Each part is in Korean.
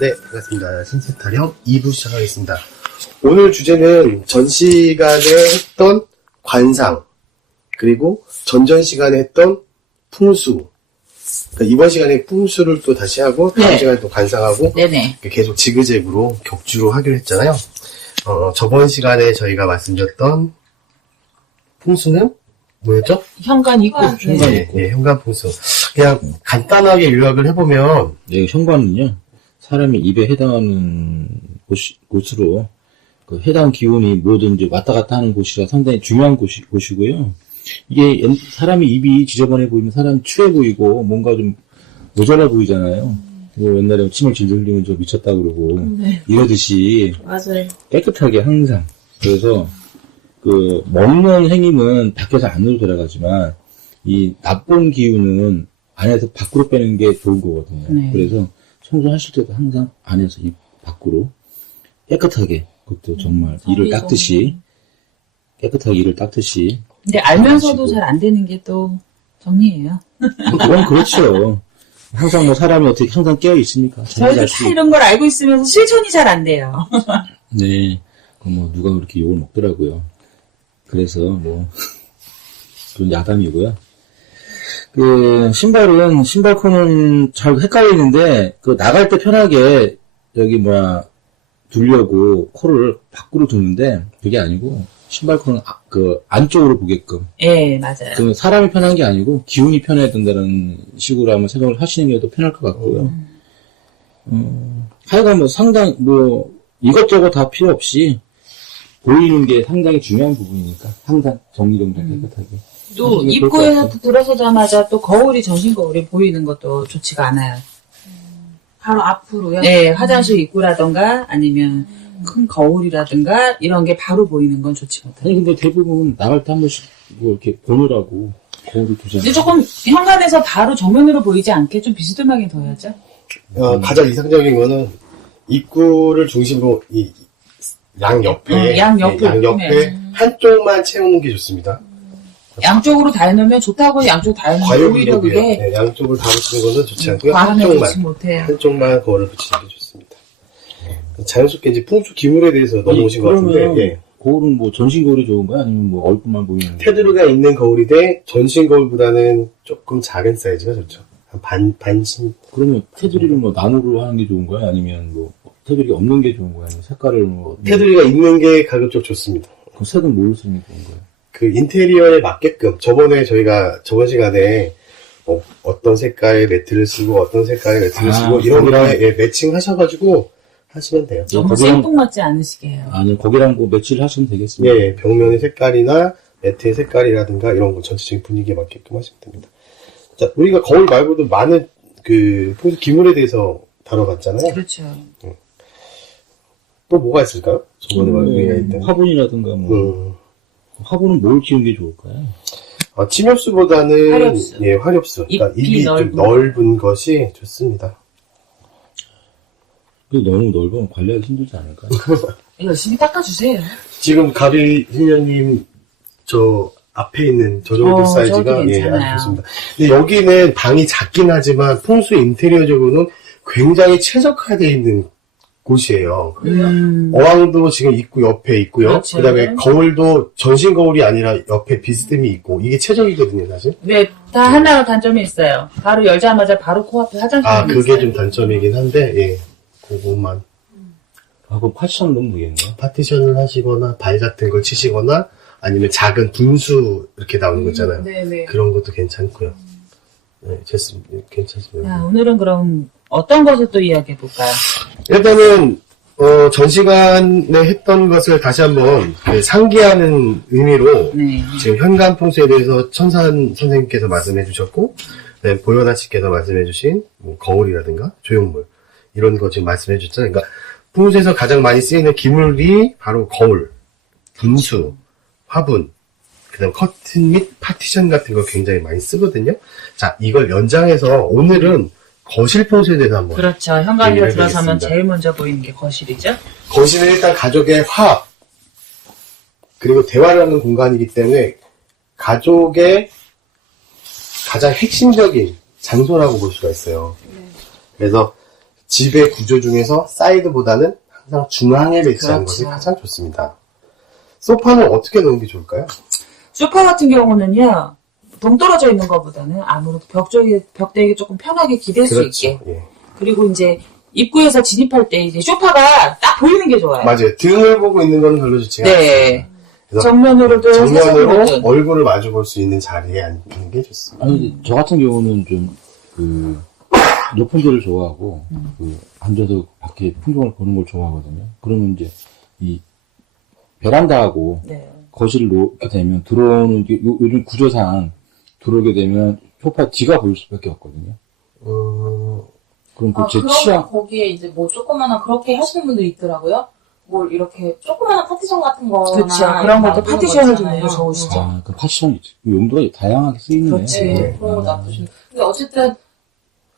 네, 반갑습니다. 신세타령 2부 시작하겠습니다. 오늘 주제는 전 시간에 했던 관상, 그리고 전전 시간에 했던 풍수. 그러니까 이번 시간에 풍수를 또 다시 하고, 다음 시간에 또 관상하고, 네네. 계속 지그재그로 격주로 하기로 했잖아요. 저번 시간에 저희가 말씀드렸던 풍수는 뭐였죠? 현관 입구. 현관 입구. 예, 현관 풍수. 그냥 간단하게 요약을 해보면, 네, 현관은요, 사람이 입에 해당하는 곳으로, 그 해당 기운이 모든 이제 왔다 갔다 하는 곳이라 상당히 중요한 곳이고요. 이게 사람이 입이 지저분해 보이면 사람이 추해 보이고 뭔가 좀 모자라 보이잖아요. 뭐 옛날에 침을 질질 흘리면 좀 미쳤다 그러고. 네. 이러듯이. 맞아요. 깨끗하게 항상. 그래서 그 먹는 행위는 밖에서 안으로 들어가지만 이 나쁜 기운은 안에서 밖으로 빼는 게 좋은 거거든요. 네. 그래서 청소하실 때도 항상 안에서 입 밖으로 깨끗하게, 그것도 정말 이를 닦듯이, 깨끗하게 이를 닦듯이. 근데 알면서도 잘 안 되는 게 또 정리예요. 그건 그렇죠. 항상 뭐 사람이 어떻게 항상 깨어 있습니까? 저희도 다 이런 걸 알고 있으면서 실천이 잘 안 돼요. 네. 뭐 누가 그렇게 욕을 먹더라고요. 그래서 뭐 그런 야담이고요. 그 신발코는 잘 헷갈리는데 그 나갈 때 편하게 여기 두려고 코를 밖으로 두는데 그게 아니고 신발코는 그 안쪽으로 보게끔. 예, 맞아요. 그 사람이 편한 게 아니고 기운이 편해야 된다는 식으로 한번 생각을 하시는 게 더 편할 것 같고요. 하여간 상당히 이것저것 다 필요 없이 보이는 게 상당히 중요한 부분이니까 항상 정리정돈 깨끗하게. 또 입구에서 들어서자마자 또 거울이 전신 거울이 보이는 것도 좋지가 않아요. 바로 앞으로요? 네, 화장실 입구라던가 아니면 큰 거울이라든가 이런 게 바로 보이는 건 좋지 못해요. 아니 근데 대부분 나갈 때 한 번씩 이렇게 보느라고 거울을 두잖아요. 근데 조금 현관에서 바로 정면으로 보이지 않게 좀 비스듬하게 둬야죠. 가장 이상적인 거는 입구를 중심으로 양옆에 한쪽만 채우는 게 좋습니다. 양쪽으로 다 해놓으면 좋다고 양쪽 다 해놓으면 오히려 그게 네, 양쪽을 다 붙이는 것은 좋지 않고요. 한쪽만 거울을 붙이는 게 좋습니다. 자연스럽게 이제 풍수 기물에 대해서 넘어오신 것 같은데, 예. 거울은 전신 거울이 좋은 거야? 아니면 얼굴만 보이는 거야? 테두리가 있는 거울이 돼 전신 거울보다는 조금 작은 사이즈가 좋죠. 한 반신. 그러면 테두리를 나무로 하는 게 좋은 거야? 아니면 테두리가 없는 게 좋은 거야? 아니면 색깔을 테두리가 있는 게 가급적 좋습니다. 그럼 색은 뭘로 쓰는 게 좋은 거야? 그 인테리어에 맞게끔 저희가 저번 시간에 어떤 색깔의 매트를 쓰고 어떤 색깔의 매트를 쓰고 이런 거에 매칭 하셔가지고 하시면 돼요. 너무 생뚱맞지 않으시게 해요. 아니 거기랑 매치를 하시면 되겠습니다. 예, 벽면의 색깔이나 매트의 색깔이라든가 이런 거 전체적인 분위기에 맞게끔 하시면 됩니다. 자, 우리가 거울 말고도 많은 그 풍수 기물에 대해서 다뤄봤잖아요. 그렇죠. 또 뭐가 있을까요? 저번에 우리가 했던 화분이라든가 화분은 뭘 키우는 게 좋을까요? 침엽수보다는 화렵수. 예, 화렵수. 그러니까 잎이 좀 넓은 것이 좋습니다. 너무 넓으면 관리하기 힘들지 않을까요? 열심히 닦아주세요. 지금 가비 신녀님 저 앞에 있는 저 정도 사이즈가 아주 좋습니다. 근데 여기는 방이 작긴 하지만 풍수 인테리어적으로는 굉장히 최적화되어 있는 곳이에요. 어항도 지금 입구 옆에 있고요. 그렇죠. 그다음에 거울도 전신 거울이 아니라 옆에 비스듬히 있고 이게 최적이거든요, 사실. 네, 다 하나 단점이 있어요. 바로 열자마자 바로 코앞에 화장실이 그게 있어요. 좀 단점이긴 한데 예, 그것만. 그럼 파티션 넣으면 되겠네요. 파티션을 하시거나 발 같은 걸 치시거나 아니면 작은 분수 이렇게 나오는 거 있잖아요. 네네. 그런 것도 괜찮고요. 네, 괜찮습니다. 자, 오늘은 그럼 어떤 것을 또 이야기해 볼까요? 일단은 전 시간에 했던 것을 다시 한번 상기하는 의미로 지금 현관 풍수에 대해서 천산 선생님께서 말씀해 주셨고 보현아 씨께서 말씀해 주신 거울이라든가 조형물 이런 거 지금 말씀해 주셨잖아요. 그러니까 풍수에서 가장 많이 쓰이는 기물이 바로 거울, 분수, 화분, 그다음 커튼 및 파티션 같은 거 굉장히 많이 쓰거든요. 자, 이걸 연장해서 오늘은 거실 풍수에 대해서 한번. 그렇죠. 현관으로 들어서면 제일 먼저 보이는 게 거실이죠. 거실은 일단 가족의 화합, 그리고 대화를 하는 공간이기 때문에 가족의 가장 핵심적인 장소라고 볼 수가 있어요. 그래서 집의 구조 중에서 사이드보다는 항상 중앙에 배치하는 것이 그렇죠. 가장 좋습니다. 소파는 어떻게 놓는 게 좋을까요? 소파 같은 경우는요, 동떨어져 있는 것보다는 아무래도 벽대에 조금 편하게 기댈 수 있게. 예. 그리고 이제 입구에서 진입할 때 이제 소파가 딱 보이는 게 좋아요. 맞아요. 등을 보고 있는 건 별로 좋지 않습니다. 네. 그래서 정면으로도 정면으로 사진으로든. 얼굴을 마주 볼 수 있는 자리에 앉는 게 좋습니다. 아니, 저 같은 경우는 좀, 높은 데를 좋아하고, 앉아서 밖에 풍경을 보는 걸 좋아하거든요. 그러면 이제, 이, 베란다하고, 네. 거실을 놓게 되면, 들어오는, 요즘 구조상, 들어오게 되면, 소파 뒤가 보일 수밖에 없거든요. 그럼 그 제 그러면 취향, 거기에 이제 뭐 조그마한 그렇게 하시는 분들이 있더라고요. 뭘 이렇게 조그마한 파티션 같은 거나 그렇죠. 그런 것도 파티션을 주는 거 좋으시죠. 그 파티션, 용도가 다양하게 쓰이네. 그렇지. 네, 그런 거 나쁘신. 근데 어쨌든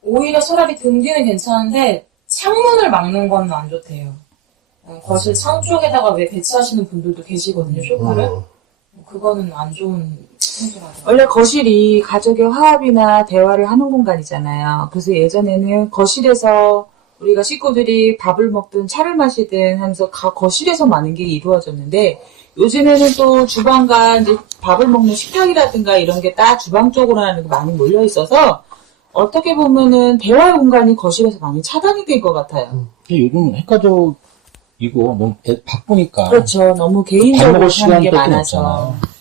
오히려 서랍이 등 뒤는 괜찮은데 창문을 막는 건 안 좋대요. 거실 창 쪽에다가 왜 배치하시는 분들도 계시거든요, 소파를. 그거는 안 좋은 풍토라서. 원래 거실이 가족의 화합이나 대화를 하는 공간이잖아요. 그래서 예전에는 거실에서 우리가 식구들이 밥을 먹든 차를 마시든 하면서 거실에서 많은 게 이루어졌는데 요즘에는 또 주방과 이제 밥을 먹는 식탁이라든가 이런 게 딱 주방 쪽으로 하는 게 많이 몰려 있어서 어떻게 보면은 대화의 공간이 거실에서 많이 차단이 된 것 같아요. 요즘은 핵가족이고, 너무 바쁘니까. 그렇죠. 너무 밥 개인적으로 먹을 사는 게 시간도 많아서. 없잖아요.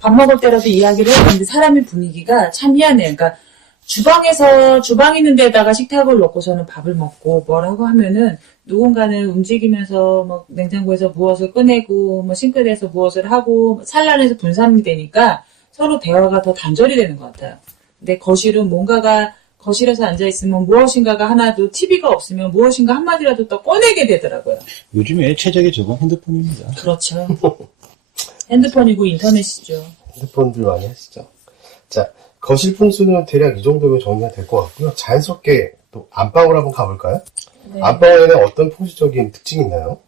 밥 먹을 때라도 이야기를 했는데 사람의 분위기가 참 희한해요. 그러니까 주방 있는 데다가 식탁을 놓고서는 밥을 먹고 뭐라고 하면은 누군가는 움직이면서 뭐 냉장고에서 무엇을 꺼내고 뭐 싱크대에서 무엇을 하고 산란해서 분산이 되니까 서로 대화가 더 단절이 되는 것 같아요. 근데 거실은 뭔가가 거실에서 앉아있으면 무엇인가가 하나도 TV가 없으면 무엇인가 한마디라도 또 꺼내게 되더라고요. 요즘에 최적의 적은 핸드폰입니다. 그렇죠. 핸드폰이고 인터넷이죠. 핸드폰들 많이 하시죠. 자, 거실 풍수는 대략 이 정도면 정리가 될 것 같고요. 자연스럽게 또 안방으로 한번 가볼까요? 네. 안방에는 어떤 풍수적인 특징이 있나요?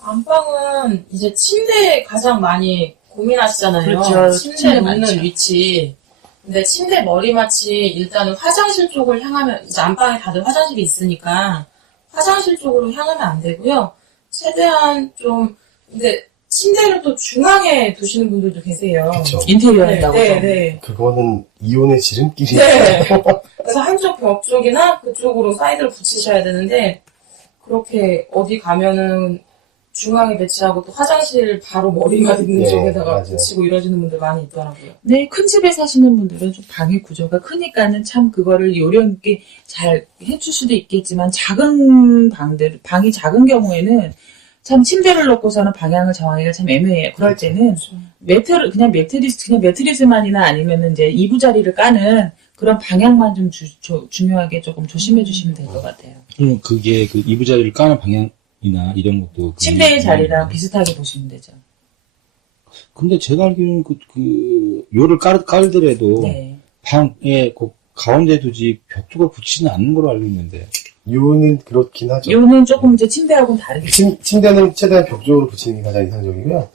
안방은 이제 침대에 가장 많이 고민하시잖아요. 그렇죠. 침대 침대 눕는 많죠. 위치. 근데 침대 머리맡이 일단은 화장실 쪽을 향하면, 이제 안방에 다들 화장실이 있으니까 화장실 쪽으로 향하면 안 되고요. 최대한 좀, 근데 침대를 또 중앙에 두시는 분들도 계세요. 그렇죠. 인테리어한다고. 네. 그거는 이혼의 지름길이죠. 네. 그래서 한쪽 벽 쪽이나 그쪽으로 사이드를 붙이셔야 되는데, 그렇게 어디 가면은 중앙에 배치하고 또 화장실 바로 머리가 있는 네, 쪽에다가 맞아요. 붙이고 이러시는 분들 많이 있더라고요. 네, 큰 집에 사시는 분들은 좀 방의 구조가 크니까는 참 그거를 요령 있게 잘 해줄 수도 있겠지만 작은 방이 작은 경우에는 참 침대를 놓고서는 방향을 정하기가 참 애매해요. 그럴 때는 그냥 매트리스만이나 아니면은 이제 이부자리를 까는 그런 방향만 좀 중요하게 조금 조심해 주시면 될 것 같아요. 그게 그 이부자리를 까는 방향이나 이런 것도. 침대의 자리랑 비슷하게 보시면 되죠. 근데 제가 알기로는 요를 깔더라도 네. 방에 그 가운데 두지 벽 쪽을 붙이지는 않는 걸로 알고 있는데. 이혼은 그렇긴 하죠. 요는 조금 이제 침대하고는 다르게. 침대는 최대한 벽 쪽으로 붙이는 게 가장 이상적이고요.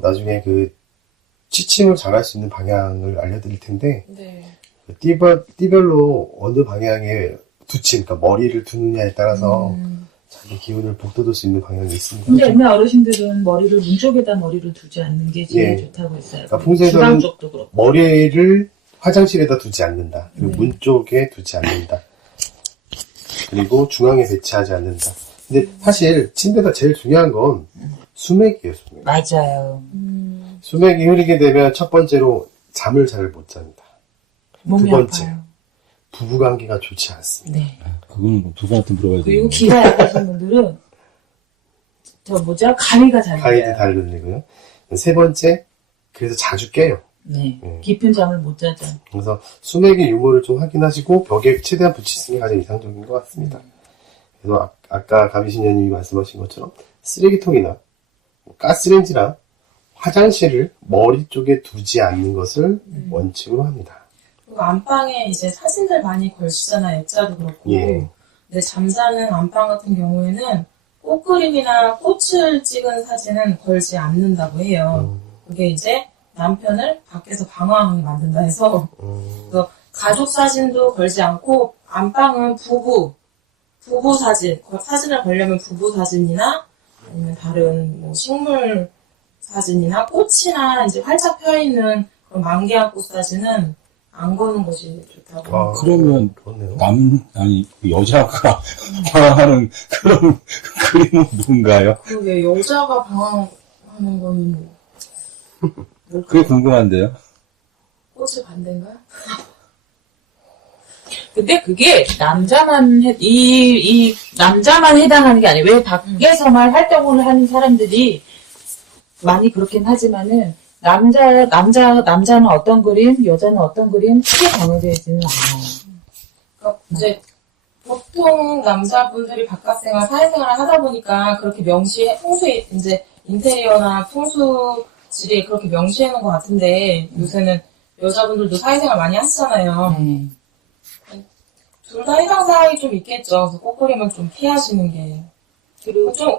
나중에 그 취침을 잘할 수 있는 방향을 알려드릴 텐데, 네. 띠별로 어느 방향에 그러니까 머리를 두느냐에 따라서 자기 기운을 북돋을 수 있는 방향이 있습니다. 근데 옛날 어르신들은 머리를 문 쪽에다 머리를 두지 않는 게 제일 예. 좋다고 했어요. 그러니까 풍수에서는 주방 쪽도 그렇고. 머리를 화장실에다 두지 않는다. 그리고 네. 문 쪽에 두지 않는다. 그리고 중앙에 배치하지 않는다. 근데 사실 침대가 제일 중요한 건 수맥이에요, 수맥. 맞아요. 수맥이 흐리게 되면 첫 번째로 잠을 잘 못 잡니다. 몸이 두 번째. 아파요. 부부관계가 좋지 않습니다. 네. 그거는 두 분한테 물어봐야 그리고 되는데. 기가 약하신 분들은 가위가 잘 가이드 돼요. 달리고요. 세 번째, 그래서 자주 깨요. 네. 네. 깊은 잠을 못 자죠. 그래서 수맥의 유무를 좀 확인하시고 벽에 최대한 붙이시는 게 가장 이상적인 것 같습니다. 그래서 아까 가미신녀님이 말씀하신 것처럼 쓰레기통이나 가스레인지나 화장실을 머리 쪽에 두지 않는 것을 원칙으로 합니다. 그리고 안방에 이제 사진들 많이 걸치잖아요. 액자도 그렇고. 예. 근데 잠자는 안방 같은 경우에는 꽃그림이나 꽃을 찍은 사진은 걸지 않는다고 해요. 그게 이제 남편을 밖에서 방황하게 만든다 해서 그래서 가족 사진도 걸지 않고 안방은 부부 사진, 사진을 걸려면 부부 사진이나 아니면 다른 뭐 식물 사진이나 꽃이나 이제 활짝 펴있는 그런 만개한 꽃 사진은 안 거는 것이 좋다고. 그러면 그렇네요. 여자가 방황하는 그런 그림은 뭔가요? 그게 여자가 방황하는 거는 그게 궁금한데요. 꽃의 반대인가요? 근데 그게 남자만 남자만 해당하는 게 아니에요. 왜 밖에서만 활동을 하는 사람들이 많이 그렇긴 하지만은 남자는 어떤 그림, 여자는 어떤 그림 크게 정해져 있지는 않아요. 그러니까 이제 보통 남자분들이 바깥 생활, 사회생활을 하다 보니까 그렇게 풍수에 이제 인테리어나 풍수지리에 그렇게 명시해놓은 것 같은데 요새는 여자분들도 사회생활 많이 하시잖아요. 네. 둘 다 해당 사항이 좀 있겠죠. 그래서 꽃그림은 좀 피하시는 게. 그리고 좀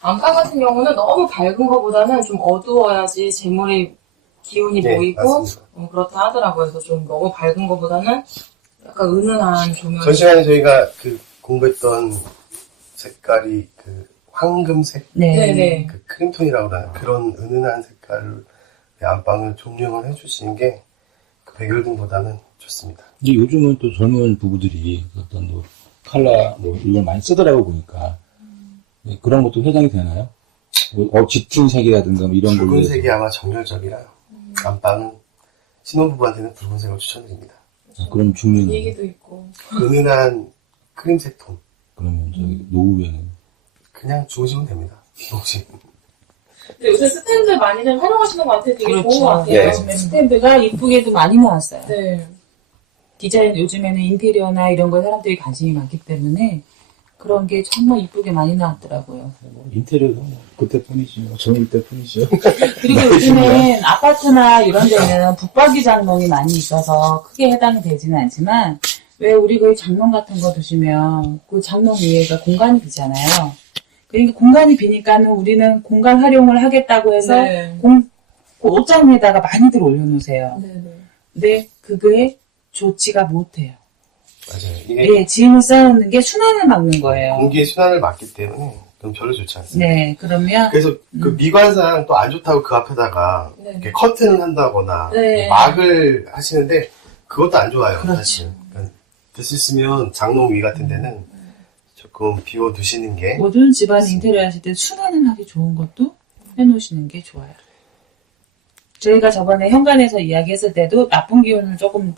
안방 같은 경우는 너무 밝은 것보다는 좀 어두워야지 재물의 기운이 네, 보이고 맞습니다. 그렇다 하더라고요. 그래서 좀 너무 밝은 것보다는 약간 은은한 조명. 전 시간에 저희가 공부했던 색깔이 황금색, 네네. 크림톤이라고 하는 그런 은은한 색깔의 안방을 조명을 해주시는 게 백열등보다는 좋습니다. 근데 요즘은 또 젊은 부부들이 어떤 컬러 이걸 많이 쓰더라고 보니까 네, 그런 것도 해당이 되나요? 짙은 색이라든가 이런 걸로. 붉은색이 아마 정열적이라요. 안방은 신혼부부한테는 붉은색을 추천드립니다. 그럼 중요한 얘기도 있고. 은은한 크림색 톤. 그러면 저기 노후에는 그냥 주무시면 됩니다. 혹시. 근데 요새 스탠드 많이들 활용하시는 것 같아요. 되게 좋은 것 같아요. 네. 요즘에 스탠드가 이쁘게도 많이 나왔어요. 네. 디자인 요즘에는 인테리어나 이런 거에 사람들이 관심이 많기 때문에 그런 게 정말 이쁘게 많이 나왔더라고요. 인테리어도 그때뿐이지 젊을 때뿐이죠. 그리고 요즘엔 아파트나 이런 데는 붙박이 장롱이 많이 있어서 크게 해당이 되지는 않지만 왜 우리 그 장롱 같은 거 두시면 그 장롱 위에가 공간이 비잖아요. 그러니까 공간이 비니까는 우리는 공간 활용을 하겠다고 해서 네. 그 옷장 위에다가 많이들 올려놓으세요. 네네. 근데 그게 좋지가 못해요. 맞아요. 이게 예, 짐을 쌓아놓는 게 순환을 막는 거예요. 공기의 순환을 막기 때문에 그럼 별로 좋지 않습니다. 네, 그러면 그래서 미관상 또 안 좋다고 그 앞에다가 네. 이렇게 커튼을 한다거나 네. 막을 하시는데 그것도 안 좋아요. 그렇죠. 사실. 그러니까 됐으면 장롱 위 같은 데는 조금 비워두시는 게 모든 집안 인테리어 하실 때 순환을 하기 좋은 것도 해놓으시는 게 좋아요. 저희가 저번에 현관에서 이야기했을 때도 나쁜 기운을 조금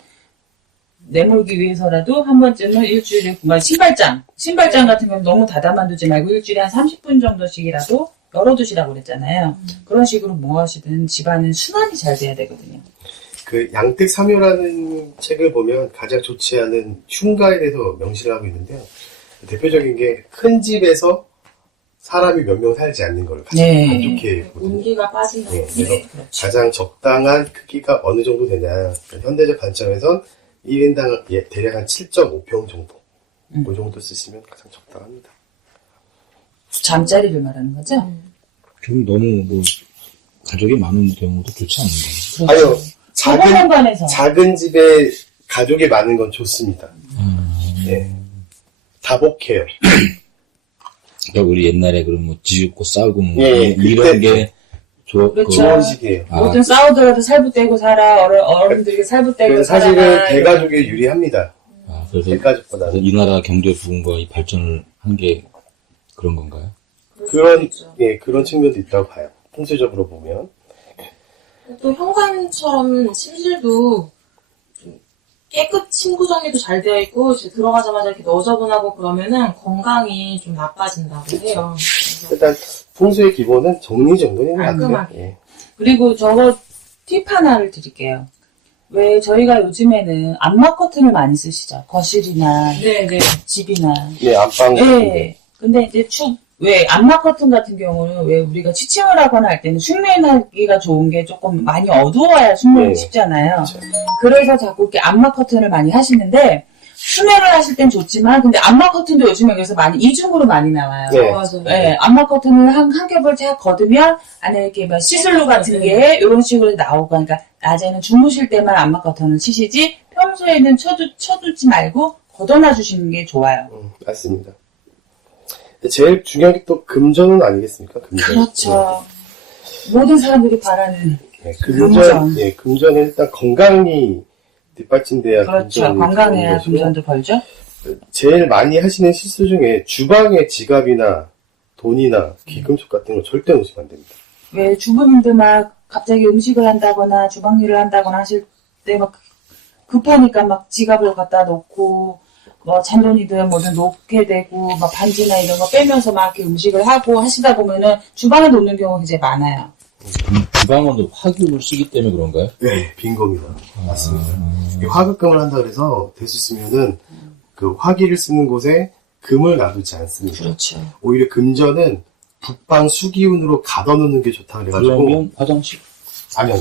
내몰기 위해서라도 한 번쯤은 일주일에 신발장 같은 경우는 너무 닫아만 두지 말고 일주일에 한 30분 정도씩이라도 열어두시라고 그랬잖아요. 그런 식으로 뭐 하시든 집안은 순환이 잘 돼야 되거든요. 그 양택삼효라는 책을 보면 가장 좋지 않은 흉가에 대해서 명시를 하고 있는데요. 대표적인 게 큰 집에서 사람이 몇 명 살지 않는 걸 가장 네. 안 좋게 보거든요. 온기가 빠진다고. 네, 그래서 그렇죠. 가장 적당한 크기가 어느 정도 되냐. 그러니까 현대적 관점에선 1인당 대략 한 7.5평 정도. 그 정도 쓰시면 가장 적당합니다. 잠자리를 말하는 거죠? 좀 너무 가족이 많은 경우도 좋지 않은데. 아니요. 작은 공간에서. 작은 집에 가족이 많은 건 좋습니다. 네. 다복해요. 그러니까 우리 옛날에 그럼 지죽고 싸우고 예, 이런 게 그렇죠. 좋은 시기예요. 뭐든 싸우더라도 살부 떼고 살아. 어른들에게 살부 떼고 그래서 살아. 사실은 대가족에 유리합니다. 그래서 대가족보다는. 이 나라 경제 부흥과 이 발전을 한 게 그런 건가요? 그런 측면도 있다고 봐요. 풍수적으로 보면. 또 현관처럼 침실도 좀 침구 정리도 잘 되어 있고 이제 들어가자마자 이렇게 너저분하고 그러면은 건강이 좀 나빠진다고 해요. 그래서 일단 풍수의 기본은 정리정돈인 것 같아요. 깔끔하게. 예. 그리고 저거 팁 하나를 드릴게요. 왜 저희가 요즘에는 안마 커튼을 많이 쓰시죠? 거실이나 네네. 집이나. 네, 안방. 예. 근데 이제 왜 안마 커튼 같은 경우는 왜 우리가 취침을 하거나 할 때는 숙면하기가 좋은 게 조금 많이 어두워야 숙면이 네. 쉽잖아요. 그렇죠. 그래서 자꾸 이렇게 안마 커튼을 많이 하시는데 수면을 하실 땐 좋지만 근데 안마 커튼도 요즘에 그래서 많이 이중으로 많이 나와요. 네. 맞아요. 네, 안마 커튼을 한 겹을 쫙 걷으면 안에 이렇게 막 시슬루 같은 게 이런 식으로 나오고 그러니까 낮에는 주무실 때만 안마 커튼을 치시지 평소에는 쳐두지 말고 걷어놔 주시는 게 좋아요. 맞습니다. 근데 제일 중요한 게 또 금전은 아니겠습니까? 금전. 그렇죠. 모든 사람들이 바라는 네, 금전. 예, 금전은 일단 건강이 뒷받침돼야 그렇죠. 금전이 건강해야 들어오는 것이고, 금전도 벌죠. 제일 많이 하시는 실수 중에 주방에 지갑이나 돈이나 기금속 같은 거 절대 놓으시면 안 됩니다. 왜 주부님들 막 갑자기 음식을 한다거나 주방 일을 한다거나 하실 때 막 급하니까 막 지갑을 갖다 놓고 뭐 잔돈이든 뭐든 놓게 되고 막 반지나 이런 거 빼면서 막 이렇게 음식을 하고 하시다 보면은 주방에 놓는 경우가 굉장히 많아요. 주방은 화기를 쓰기 때문에 그런가요? 네, 빈 겁니다. 맞습니다. 이 화급금을 한다 그래서 될 수 있으면은 그 화기를 쓰는 곳에 금을 놔두지 않습니다. 그렇죠. 오히려 금전은 북방 수기운으로 가둬놓는 게 좋다 그래가지고 그러면 화장실? 아니요.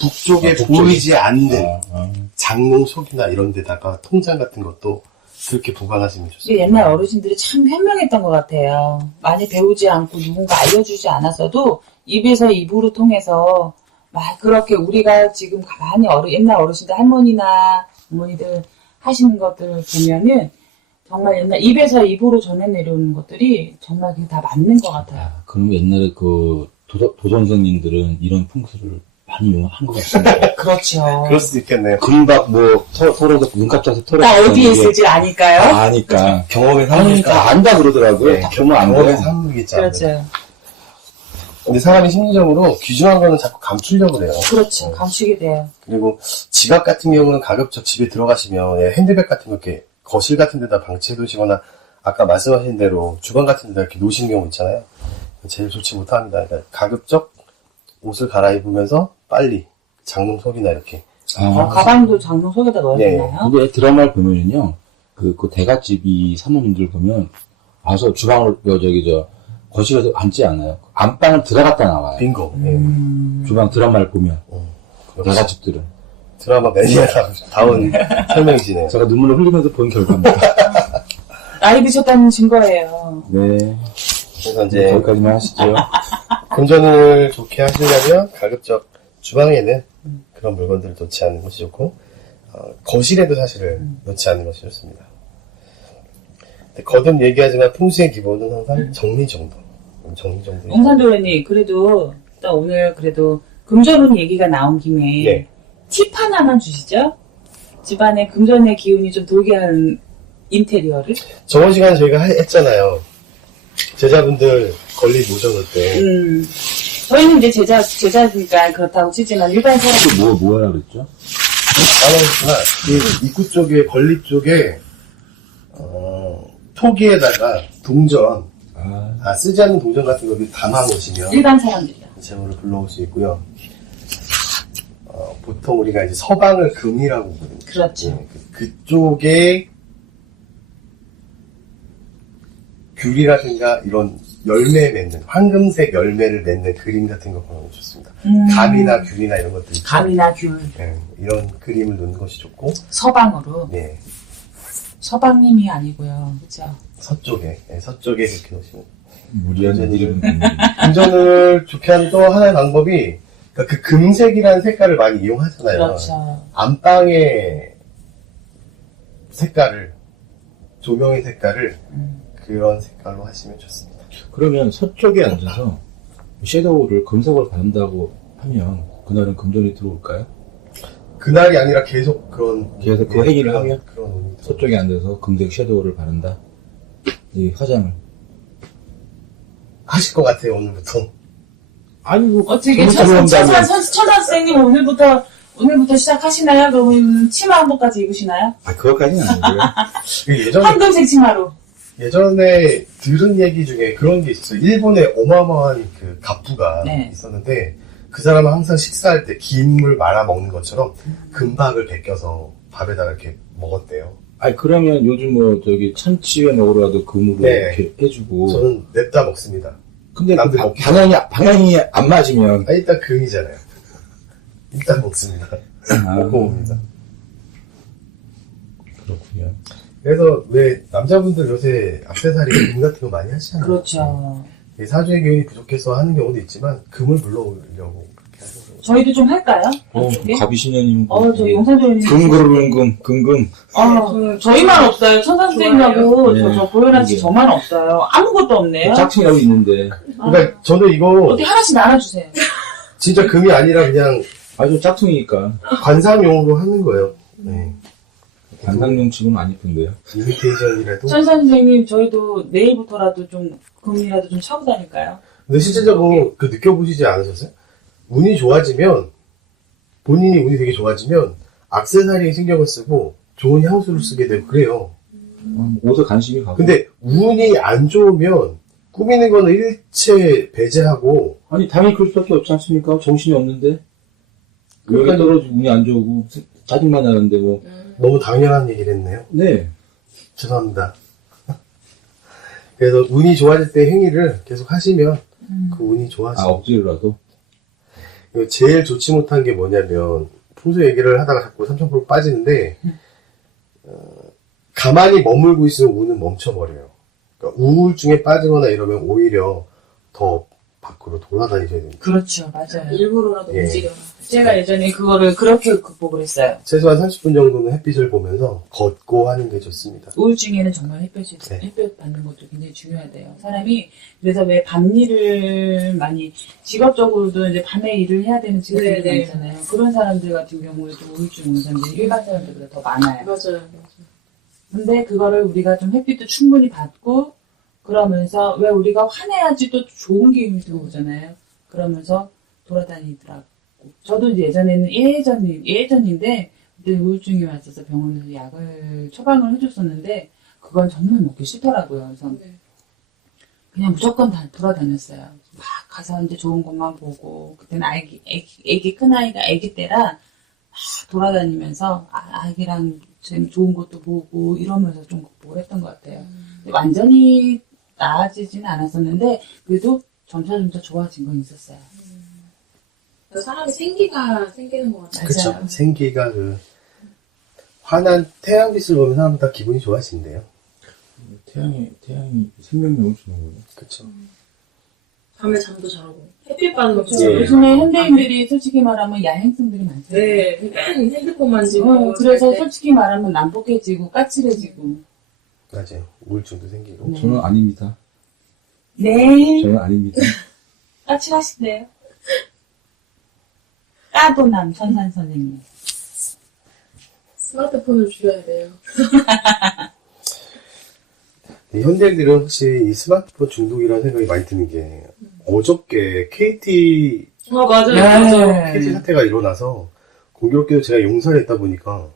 북쪽에 북쪽에? 보이지 않는 아. 장롱 속이나 이런 데다가 통장 같은 것도 그렇게 보관하시면 이게 좋습니다. 옛날 어르신들이 참 현명했던 것 같아요. 많이 배우지 않고 누군가 알려주지 않았어도 입에서 입으로 통해서 막 그렇게 우리가 지금 가만히 옛날 어르신들 할머니나 어머니들 하시는 것들 보면은 정말 옛날 입에서 입으로 전해 내려오는 것들이 정말 그게 다 맞는 것 같아요. 그럼 옛날에 그 도선생님들은 이런 풍수를 많이 이용한 것 같습니다. 그렇죠. 그럴 수도 있겠네요. 금박 뭐 서로 눈 깜짝해서 털어. 나 어디에 있을지 아니까요? 아니까. 경험의 그러니까 상황이니까. 안다 그러더라고요. 네, 보면 안 경험의 돼요. 상황이겠죠. 그렇죠. 근데 사람이 심리적으로 귀중한 거는 자꾸 감추려고 해요. 그렇죠. 감추게 돼요. 그리고 지갑 같은 경우는 가급적 집에 들어가시면 예, 핸드백 같은 거 이렇게 거실 같은 데다 방치해 두시거나 아까 말씀하신 대로 주방 같은 데다 이렇게 놓으시는 경우 있잖아요. 제일 좋지 못합니다. 그러니까 가급적 옷을 갈아입으면서 빨리 장롱 속이나 이렇게 가방도 장롱 속에다 넣어야 네. 되나요? 근데 드라마를 보면은요, 그 대갓집이 사모님들 보면, 와서 주방을, 거실에서 앉지 않아요. 안방을 들어갔다 나와요. 빙고. 주방 드라마를 보면, 역시 대갓집들은. 드라마 매니아다운 설명이시네요. 제가 눈물을 흘리면서 본 결과입니다. 나이 드셨다는 증거예요. 네. 그래서 이제 거기까지만 하시죠. 금전을 좋게 하시려면 가급적 주방에는 그런 물건들을 놓지 않는 것이 좋고 거실에도 사실은 놓지 않는 것이 좋습니다. 근데 거듭 얘기하지만 풍수의 기본은 항상 정리정돈. 정리정돈. 용산도련님 그래도 일단 오늘 그래도 금전운 얘기가 나온 김에 네. 팁 하나만 주시죠. 집안에 금전의 기운이 좀 돌게 하는 인테리어를. 저번 시간에 저희가 했잖아요. 제자분들 권리 모셔놓을 때 저희는 이제 제자니까 그렇다고 치지만 일반 사람들 뭐라 그랬죠? 까먹었지만 그 입구 쪽에 권리 쪽에 토기에다가 동전 쓰지 않는 동전 같은 거 담아놓으시면 일반 사람들이요. 재물을 불러올 수 있고요. 보통 우리가 이제 서방을 금이라고 부르거든요. 그렇죠. 네, 그쪽에 귤이라든가 이런 열매 맺는 황금색 열매를 맺는 그림 같은 거 보면 좋습니다. 감이나 귤이나 이런 것들 있죠. 감이나 귤 네, 이런 그림을 놓는 것이 좋고 서방으로 네, 서방님이 아니고요. 그렇죠. 서쪽에 그렇게 놓으시면 무리한 이름. 금전을 좋게 하는 또 하나의 방법이 그러니까 그 금색이라는 색깔을 많이 이용하잖아요. 그렇죠. 안방의 색깔을 조명의 색깔을 그런 색깔로 하시면 좋습니다. 그러면 서쪽에 앉아서 섀도우를 금속을 바른다고 하면 그날은 금전이 들어올까요? 그날이 아니라 계속 계속 그 행위를 그런- 하면? 그런 의미. 서쪽에 앉아서 금색 섀도우를 바른다. 이 화장을. 하실 것 같아요 오늘부터. 아니 뭐 어떻게 저는 천사 선생님 오늘부터 시작하시나요? 그러면 치마 한 번까지 입으시나요? 그것까지는 아니고요. 그 황금색 치마로. 예전에 들은 얘기 중에 그런 게 있었어요. 일본에 어마어마한 그 갑부가 네. 있었는데 그 사람은 항상 식사할 때 김을 말아 먹는 것처럼 금박을 벗겨서 밥에다가 이렇게 먹었대요. 아니 그러면 요즘 참치회 먹으러 가도 금으로 네. 이렇게 해주고. 저는 냅다 먹습니다. 근데 그 남들 먹기 방향이 안 맞으면. 일단 금이잖아요. 일단 먹습니다. 먹고 옵니다. 그렇군요. 그래서 왜 남자분들 요새 액세서리 금 같은 거 많이 하시잖아요. 그렇죠. 사주의 기운이 부족해서 하는 경우도 있지만 금을 불러오려고 그렇게 저희도 좀 할까요? 어떻게? 갑이신년이면. 저 용산조연님. 금금. 저희만 없어요. 천선생님하고 네. 저 고현아 씨 저만 없어요. 아무것도 없네요. 짝퉁이라고 있는데. 그러니까 저는 이거 어디 하나씩 나눠주세요. 진짜 금이 아니라 그냥 아주 짝퉁이니까. 관상용으로 하는 거예요. 네. 관상용 치고는 안 이쁜데요. 이미테이션이라도. 천선생님 저희도 내일부터라도 좀 금이라도 좀 차고 다닐까요? 근데 실제적으로 그 느껴보시지 않으셨어요? 운이 좋아지면, 본인이 운이 되게 좋아지면, 액세서리에 신경을 쓰고, 좋은 향수를 쓰게 되고, 그래요. 옷에 관심이 가고. 근데 운이 안 좋으면, 꾸미는 거는 일체 배제하고, 아니, 당연히 그럴 수밖에 없지 않습니까? 정신이 없는데. 여기 그러니까 떨어지고 운이 안 좋고, 짜증만 나는데 뭐. 너무 당연한 얘기를 했네요. 네. 죄송합니다. 그래서 운이 좋아질 때 행위를 계속 하시면, 그 운이 좋아지죠. 억지로라도. 제일 좋지 못한 게 뭐냐면, 풍수 얘기를 하다가 자꾸 3000% 빠지는데, 가만히 머물고 있으면 운은 멈춰버려요. 그러니까 우울증에 빠지거나 이러면 오히려 더 밖으로 돌아다니셔야 됩니다. 그렇죠, 맞아요. 일부러라도 예. 움직여. 제가 예전에 그거를 그렇게 극복을 했어요. 최소한 30분 정도는 햇빛을 보면서 걷고 하는 게 좋습니다. 우울증에는 정말 네. 햇볕 받는 것도 굉장히 중요하대요. 사람이 그래서 왜 밤일을 많이 직업적으로도 이제 밤에 일을 해야 되는 직업들이 네, 네. 많잖아요. 그런 사람들 같은 경우에도 우울증 오는 사람들이 일반 사람들보다 더 많아요. 맞아요. 근데 그거를 우리가 좀 햇빛도 충분히 받고 그러면서 왜 우리가 화내야지 또 좋은 기운이 들어오잖아요. 그러면서 돌아다니더라고. 저도 이제 예전에는 예전인데 그때 우울증이 왔어서 병원에서 약을 처방을 해줬었는데 그건 정말 먹기 싫더라고요. 그래서 네. 그냥 무조건 다 돌아다녔어요. 막 가서 이제 좋은 것만 보고 그때는 애기 큰 아이가 애기 때라 막 돌아다니면서 아기랑 좋은 것도 보고 이러면서 좀 극복을 했던 것 같아요. 근데 완전히 나아지진 않았었는데 그래도 점차 좋아진 건 있었어요. 사람이 생기가 생기는 것 같아요. 그쵸. 맞아요. 생기가 환한 태양빛을 보면 사람 다 기분이 좋아진대요. 태양이 생명력을 주는 거예요. 그쵸. 밤에 잠도 잘 오고. 햇빛 받는 거 그렇죠. 요즘에 현대인들이 솔직히 말하면 야행성들이 많잖아요. 네. 맨 핸드폰 만지고. 그래서 네. 솔직히 말하면 난폭해지고 까칠해지고. 맞아요. 우울증도 생기고. 네. 저는 아닙니다. 네. 저는 아닙니다. 까칠하시네요. 까도남 천산 선생님. 스마트폰을 줄여야 돼요. 현대인들은 확실히 이 스마트폰 중독이라는 생각이 많이 드는 게 어저께 KT 맞아요. 네. 맞아요. KT 사태가 일어나서 공교롭게도 제가 용산에 있다 보니까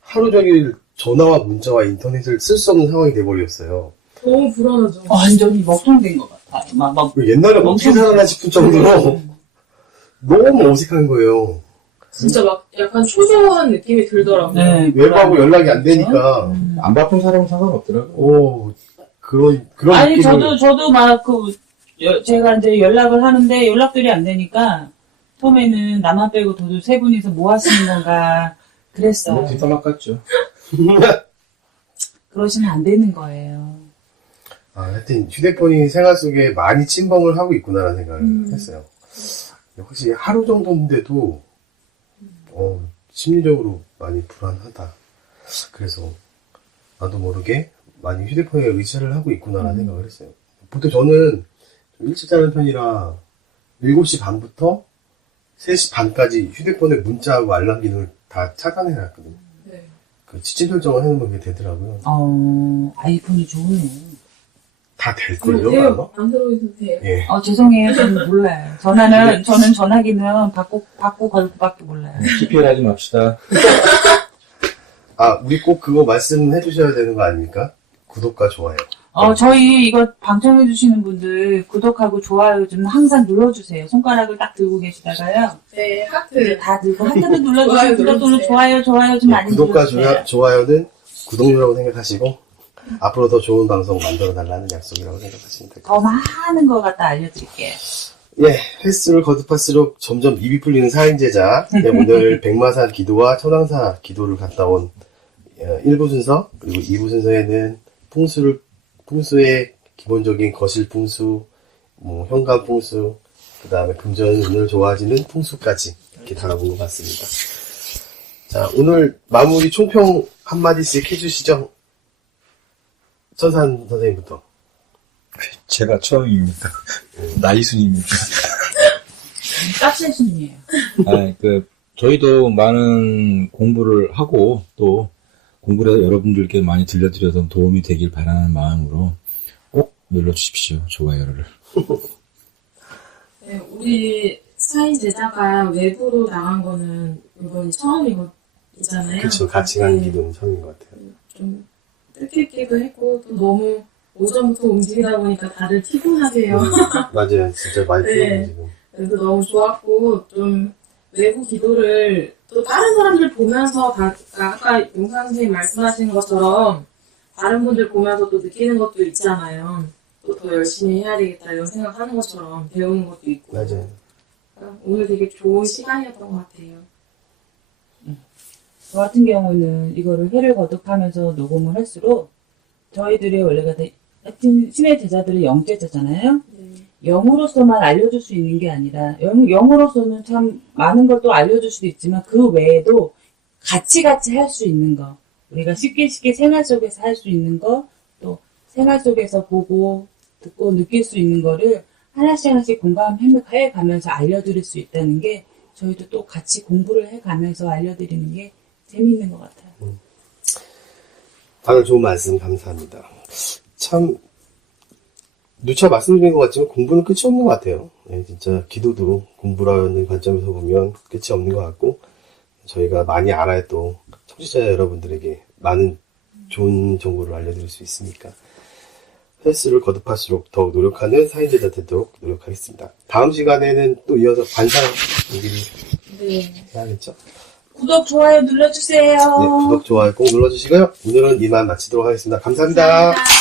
하루 종일 전화와 문자와 인터넷을 쓸 수 없는 상황이 돼버렸어요. 너무 불안하죠. 완전히 먹통된 것 같아요. 막 옛날에 어떻게 살았나 싶을 정도로 너무 어색한 거예요. 진짜 막 약간 초조한 느낌이 들더라고요. 네. 외부하고 연락이 안 되니까 안 바쁜 사람은 상관없더라고요. 그런 아니, 느낌을 저도 막 제가 이제 연락을 하는데 연락들이 안 되니까 처음에는 나만 빼고 도도 세 분이서 뭐 하시는 건가 그랬어요. 뒷담화 같죠. 그러시면 안 되는 거예요. 하여튼 휴대폰이 생활 속에 많이 침범을 하고 있구나라는 생각을 했어요. 혹시 하루 정도인데도 심리적으로 많이 불안하다. 그래서 나도 모르게 많이 휴대폰에 의지를 하고 있구나라는 생각을 했어요. 보통 저는 좀 일찍 자는 편이라 7시 반부터 3시 반까지 휴대폰에 문자하고 알람 기능을 다 차단해놨거든요. 네. 그 지침 설정을 해놓으면 그게 되더라고요. 아이폰이 좋네요. 다 될걸요, 아마? 돼요. 안드로이드 돼요. 예. 죄송해요. 저는 몰라요. 저는 전화기는 받고 걸고밖에 몰라요. PPL 하지 맙시다. 우리 꼭 그거 말씀해 주셔야 되는 거 아닙니까? 구독과 좋아요. 저희 이거 방청해주시는 분들 구독하고 좋아요 좀 항상 눌러주세요. 손가락을 딱 들고 계시다가요. 네, 하트. 다 들고 하트도 눌러주세요. 좋아요 구독도 눌러주세요. 좋아요 좀 많이 구독과 눌러주세요. 좋아요는 구독료라고 생각하시고 앞으로 더 좋은 방송 만들어 달라는 약속이라고 생각하시면 될 것 더 많은 거 갖다 알려드릴게요. 같아요. 예, 횟수를 거듭할수록 점점 입이 풀리는 사행제자. 오늘 백마산 기도와 천왕사 기도를 갔다 온 1부 순서 그리고 2부 순서에는 풍수의 기본적인 거실 풍수, 현관 풍수, 그 다음에 금전 운을 좋아지는 풍수까지 이렇게 다뤄본 것 같습니다. 자, 오늘 마무리 총평 한마디씩 해주시죠. 천산 선생님부터. 제가 처음입니다. 나이순입니다. 깍새순이에요. 저희도 많은 공부를 하고 또 공부를 해서 여러분들께 많이 들려드려서 도움이 되길 바라는 마음으로 꼭 눌러주십시오. 좋아요를. 네, 우리 사인 제자가 외부로 나간 거는 이번이 처음이잖아요. 그쵸, 같이 간 기도는 처음인 것 같아요. 좀 뜻깊기도 했고 또 너무 오전부터 움직이다 보니까 다들 피곤하세요. 맞아요. 진짜 많이 네. 필요해요, 지금. 그래서 너무 좋았고 좀 외부 기도를 또 다른 사람들 보면서 아까 용산 선생님 말씀하신 것처럼 다른 분들 보면서 또 느끼는 것도 있잖아요. 또 더 열심히 해야 되겠다 이런 생각하는 것처럼 배우는 것도 있고. 맞아요. 그러니까 오늘 되게 좋은 시간이었던 것 같아요. 저 같은 경우는 이거를 회를 거듭하면서 녹음을 할수록 저희들이 원래가 하여튼 신의 제자들이 영제자잖아요. 네. 영으로서만 알려줄 수 있는 게 아니라 영으로서는 참 많은 걸 또 알려줄 수도 있지만 그 외에도 같이 할 수 있는 거 우리가 쉽게 생활 속에서 할 수 있는 거 또 생활 속에서 보고 듣고 느낄 수 있는 거를 하나씩 공감해 가면서 알려드릴 수 있다는 게 저희도 또 같이 공부를 해가면서 알려드리는 게 재미있는 것 같아요. 다들 좋은 말씀 감사합니다. 참 누차 말씀드린 것 같지만 공부는 끝이 없는 것 같아요. 네, 진짜 기도도 공부라는 관점에서 보면 끝이 없는 것 같고 저희가 많이 알아야 또 청취자 여러분들에게 많은 좋은 정보를 알려드릴 수 있으니까 횟수를 거듭할수록 더욱 노력하는 사인제자 되도록 노력하겠습니다. 다음 시간에는 또 이어서 관상 얘기를 네. 해야겠죠? 구독, 좋아요 눌러주세요. 네, 구독, 좋아요 꼭 눌러주시고요. 오늘은 이만 마치도록 하겠습니다. 감사합니다. 감사합니다.